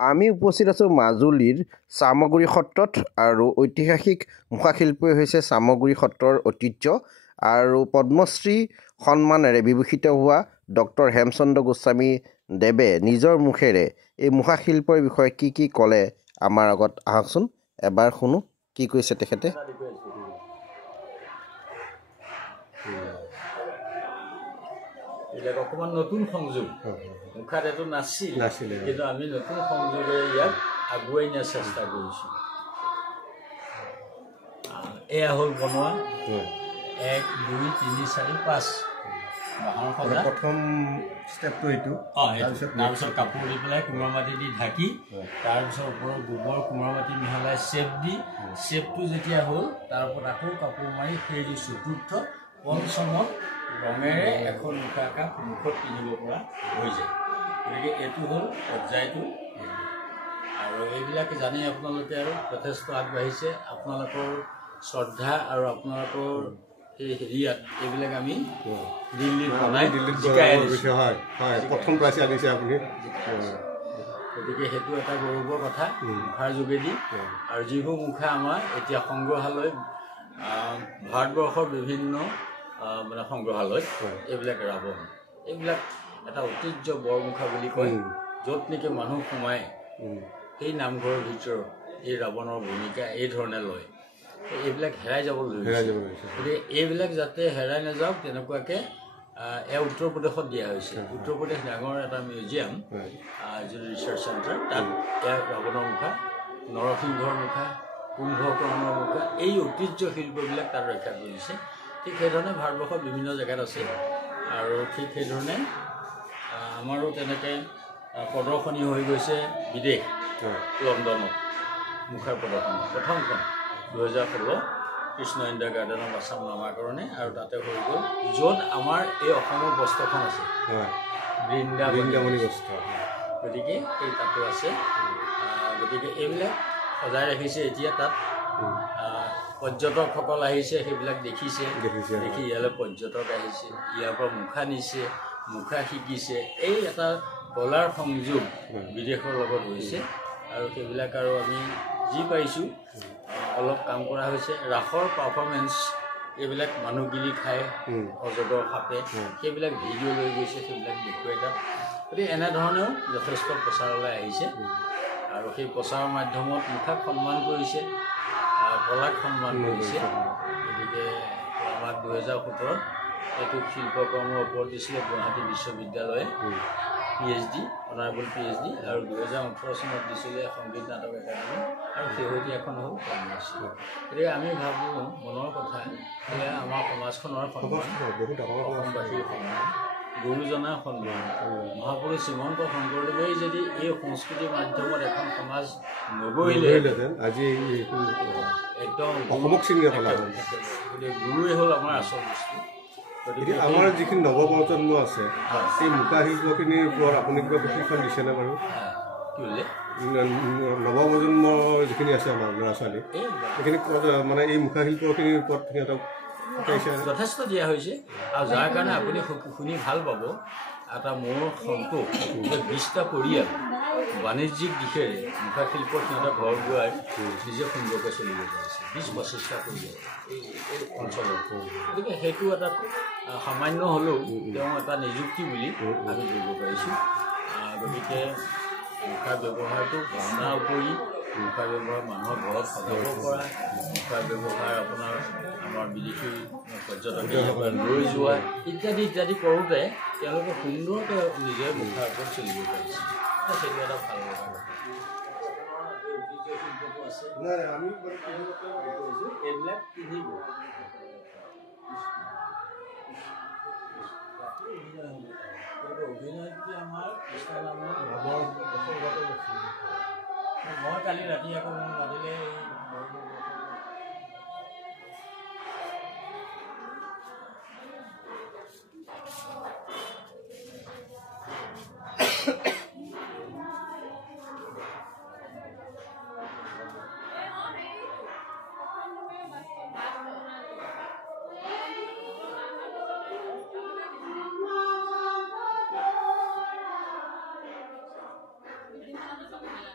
আমি উপস্থিত আছোঁ মাজুলীৰ চামগুৰি সত্ৰত আৰু ঐতিহাসিক মুখাশিল্পই হৈছে চামগুৰি সত্ৰৰ ঐতিহ্য আৰু পদ্মশ্ৰী সন্মানেৰে বিভূষিত হোৱা ডক্টৰ হেমচন্দ্ৰ গোস্বামী দেৱে নিজৰ মুখেৰে এই মুখাশিল্পৰ বিষয়ে কি ক'লে আমাৰ আগত আহকচোন এবাৰ শুনো কি কৈছে তেখেতে। এইবিলাক অকণমান নতুন সংযোগ মুখাত এইটো নাছিলে কিন্তু আমি নতুন সংযোগেৰে ইয়াক আগুৱাই নিয়াৰ চেষ্টা কৰিছোঁ। এয়া হ'ল বনোৱা 1 2 3 4 5 বাঁহৰ সজা প্ৰথম ষ্টেপটো এইটো। তাৰপিছত কাপোৰ দি পেলাই কুমাৰ মাটি দি ঢাকি তাৰপিছত ওপৰত গোবৰ কুমাৰ মাটি মিহলাই চেপ দি চেপটো যেতিয়া হ'ল তাৰ ওপৰত আকৌ কাপোৰ মাৰি সেই যি চতুৰ্থ পঞ্চমত ৰঙেৰে এখন মুখা কাপ মুখত পিন্ধিব পৰা হৈ যায়। গতিকে এইটো হ'ল পৰ্যায়টো আৰু এইবিলাক জানি আপোনালোকে আৰু যথেষ্ট আগবাঢ়িছে। আপোনালোকৰ শ্ৰদ্ধা আৰু আপোনালোকৰ এই হেৰিয়াত এইবিলাক আমি দিল্লীত প্ৰথম প্ৰাইজ আনিছে আপুনি। গতিকে সেইটো এটা গৌৰৱৰ কথা মুখাৰ যোগেদি। আৰু যিবোৰ মুখা আমাৰ এতিয়া সংগ্ৰহালয় ভাৰতবৰ্ষৰ বিভিন্ন মানে সংগ্ৰহালয় এইবিলাক ৰাৱণ এইবিলাক এটা ঐতিহ্য বৰমুখা বুলি কয়। য'ত নেকি মানুহ সোমাই সেই নামঘৰৰ ভিতৰত এই ৰাৱণৰ ভূমিকা এই ধৰণে লয়। এইবিলাক হেৰাই যাব ধৰিছে। গতিকে এইবিলাক যাতে হেৰাই নাযাওক তেনেকুৱাকৈ এয়া উত্তৰ প্ৰদেশত দিয়া হৈছে। উত্তৰ প্ৰদেশ ডাঙৰ এটা মিউজিয়াম যিটো ৰিচাৰ্চ চেণ্টাৰ তাত এয়া ৰাৱণৰ মুখা নৰসিংহৰ মুখা কুম্ভকৰ্ণৰ মুখা এই ঐতিহ্য শিল্পবিলাক তাত ৰক্ষা কৰিছে। ঠিক সেইধৰণে ভাৰতবৰ্ষৰ বিভিন্ন জেগাত আছে আৰু ঠিক সেইধৰণে আমাৰো তেনেকৈ প্ৰদৰ্শনী হৈ গৈছে বিদেশ লণ্ডনত মুখাৰ প্ৰদৰ্শনী প্ৰথমখন 2016 কৃষ্ণ ইণ্ডিয়া গাৰ্ডেনৰ আছাম নামাকৰণে আৰু তাতে হৈ গ'ল য'ত আমাৰ এই অসমৰ বস্ত্ৰখন আছে বৃন্দাবনী বস্ত্ৰ। গতিকে এই তাতো আছে। গতিকে এইবিলাক সজাই ৰাখিছে। এতিয়া তাত পৰ্যটকসকল আহিছে সেইবিলাক দেখিছে দেখি ইয়ালৈ পৰ্যটক আহিছে ইয়াৰ পৰা মুখা নিছে মুখা শিকিছে। এই এটা কলাৰ সংযোগ বিদেশৰ লগত হৈছে আৰু সেইবিলাক আৰু আমি যি পাৰিছোঁ অলপ কাম কৰা হৈছে। ৰাসৰ পাৰফৰ্মেঞ্চ এইবিলাক মানুহ গিলি খাই অজগৰ সাপে সেইবিলাক ভিডিঅ' লৈ গৈছে সেইবিলাক দেখুৱাই তাত। গতিকে এনেধৰণেও যথেষ্ট প্ৰচাৰলৈ আহিছে আৰু সেই প্ৰচাৰৰ মাধ্যমত মুখাক সন্মান কৰিছে কলাক সন্মান কৰিছে। গতিকে আমাক 2017 এইটো শিল্পকৰ্মৰ ওপৰত দিছিলে গুৱাহাটী বিশ্ববিদ্যালয়ে PhD অনাৰেবল PhD আৰু 2018 চনত দিছিলে সংগীত নাটক একাডেমি আৰু শেহতীয়াখন হ'ল পদ্মশ্ৰী। গতিকে আমি ভাবোঁ মনৰ কথা এয়া আমাৰ সমাজখনৰ সন্মান অসমবাসীৰ সন্মান গুৰুজনাৰ সন্মান। মহাপুৰুষ শ্ৰীমন্ত শংকৰদেৱে যদি এই সংস্কৃতিৰ মাধ্যমত এখন সমাজ নগঢ়িলেহেঁতেন আজি একদম গুৰুৱে হ'ল আমাৰ আচল বস্তু। গতিকে আমাৰ যিখিনি নৱপ্ৰজন্ম আছে সেই মুখা শিল্পখিনিৰ ওপৰত আপুনি কিবা প্ৰশিক্ষণ দিছেনে বাৰু? নৱপ্ৰজন্ম যিখিনি আছে আমাৰ ল'ৰা ছোৱালী সেইখিনি মানে এই মুখা শিল্পখিনিৰ ওপৰত সিহঁতক যথেষ্ট দিয়া হৈছে আৰু যাৰ কাৰণে আপুনি শুনি ভাল পাব। এটা মোৰ সন্তোষ যে 20টা পৰিয়াল বাণিজ্যিক দিশেৰে মুখা শিল্প সিহঁতে ঘৰ দুৱাৰ নিজে সুন্দৰকৈ চলিব পাৰিছে 20-25টা পৰিয়াল এই অঞ্চলত। গতিকে সেইটো এটা সামান্য হ'লেও তেওঁ এটা নিযুক্তি বুলি আমি ধৰিব পাৰিছোঁ। গতিকে মুখাৰ ব্যৱহাৰটো ভাওনাৰ উপৰি মুখাৰ ব্যৱহাৰ মানুহৰ ঘৰত সজাব পৰা মুখাৰ ব্যৱহাৰ আপোনাৰ আমাৰ বিদেশী পৰ্যটকে লৈ যোৱা ইত্যাদি কৰোঁতে তেওঁলোকে সুন্দৰকৈ নিজে মুখাৰ ওপৰত চলিব পাৰিছে। সেইটো এটা ভাল লগা কথা। এইবিলাক পিন্ধিব অভিনয়টো আমাৰ মই কালি ৰাতি আকৌ মোক মাতিলে Gracias.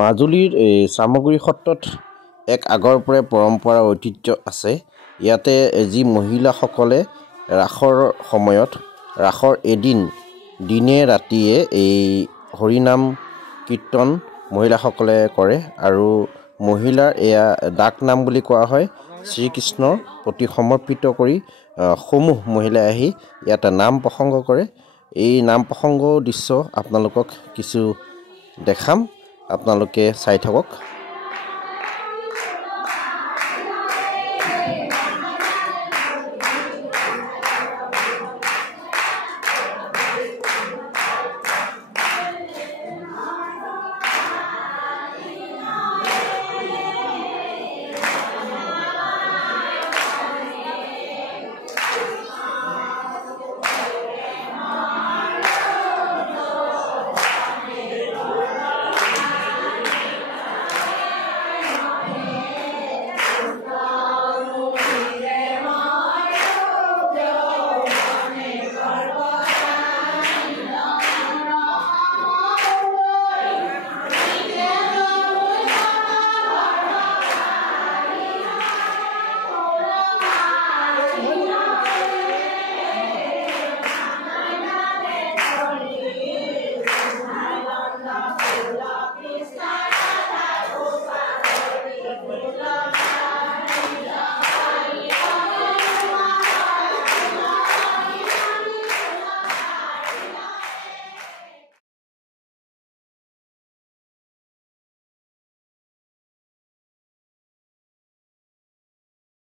মাজুলীৰ এই চামগুৰি সত্ৰত এক আগৰ পৰাই পৰম্পৰা ঐতিহ্য আছে। ইয়াতে যি মহিলাসকলে ৰাসৰ সময়ত ৰাসৰ এদিন দিনে ৰাতিয়ে এই হৰিনাম কীৰ্তন মহিলাসকলে কৰে আৰু মহিলাৰ এয়া ডাক নাম বুলি কোৱা হয়। শ্ৰীকৃষ্ণৰ প্ৰতি সমৰ্পিত কৰি সমূহ মহিলাই আহি ইয়াতে নাম প্ৰসংগ কৰে। এই নাম প্ৰসংগ দৃশ্য আপোনালোকক কিছু দেখাম, আপোনালোকে চাই থাকক।